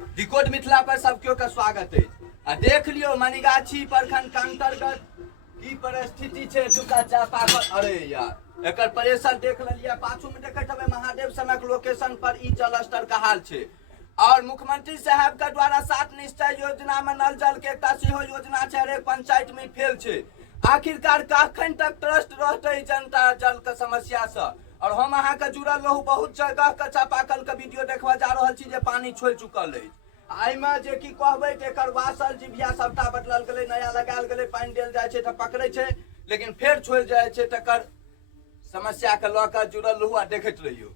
Decode Mithila पर सब केओ का स्वागत है। आ देख लियो मनीगाछी प्रखंड के अंतर्गत की परिस्थिति छे। चुका चापाकल अरे यार एकर परेशान देख लिया। पाछू में देखत हवे महादेव समय के लोकेशन पर ई जल स्तर का हाल छे। और मुख्यमंत्री साहब के द्वारा 7 निश्चय योजना में नल जल के एकटा सेहो योजना छे, हरेक पंचायत में फेल छे। आखिरकार कखन तक ट्रस्ट रहते जनता जल के समस्या से। और हम अहाँ के जुड़ल रहू बहुत जगह के चापाकल के वीडियो देखवा जा रहल छी जे पानी छोड़ चुकल है। आई में जे की कहबे एकर वासल जिभिया सबटा बदलल गेलै, नया लगाल गेलै, पानी देल जाय छै त पकड़ै छै लेकिन फेर छोड़ जाय छै। तकर समस्या के ल के जुड़ल रहू आ देखैत रहियो।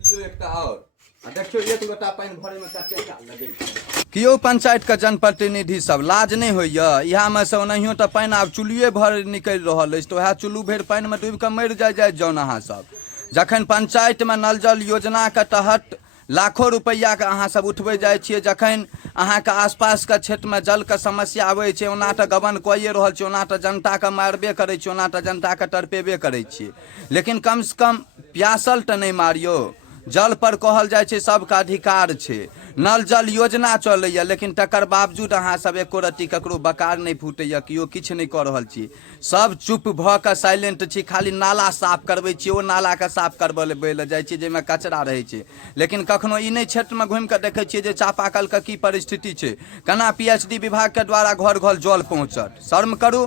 लियो एकटा और देखियो एक लोटा पानी भरे में कते काल लगै छै। कियो पंचायत के जनप्रतिनिधि सब लाज नहीं होइया। इहा में से ओनाहियो त पानी आब चुल्लुए भर निकल रहल अछि, तो वह चुल्लू भर पानी में डूब के मर जाय जौन अहाँ सब। जखन पंचायत में नल जल योजना के तहत लाखों रुपया के अहाँ सब उठबे जाय छियै, जखन अहाँ के आसपास के क्षेत्र में जल के समस्या आबै छै, ओना त गबन कइए रहल छै, ओना त जनता के मारबे करै छै, ओना त जनता के तड़पेबे करै छियै। लेकिन कम से कम प्यासल त नहीं मारियो। जल पर कहल जाय छै सबका अधिकार छै। नल जल योजना चलैया लेकिन तकर बावजूद अहाँ सब एको रत्ती ककरो बकार नहीं फूटैया, कियो किछ नहीं कऽ रहल छी। सब चुप भऽ कऽ साइलेंट छी। खाली नाला साफ करबै छी, ओ नाला के साफ करबै लए जाइ छी जाहिमे कचरा रहै छै। लेकिन कखनो ई नहीं क्षेत्र में घुमि कऽ देखै छियै जे चापाकल के की परिस्थिति छै, केना पीएचडी विभाग के द्वारा घर घर जल पहुँचत। शर्म करू।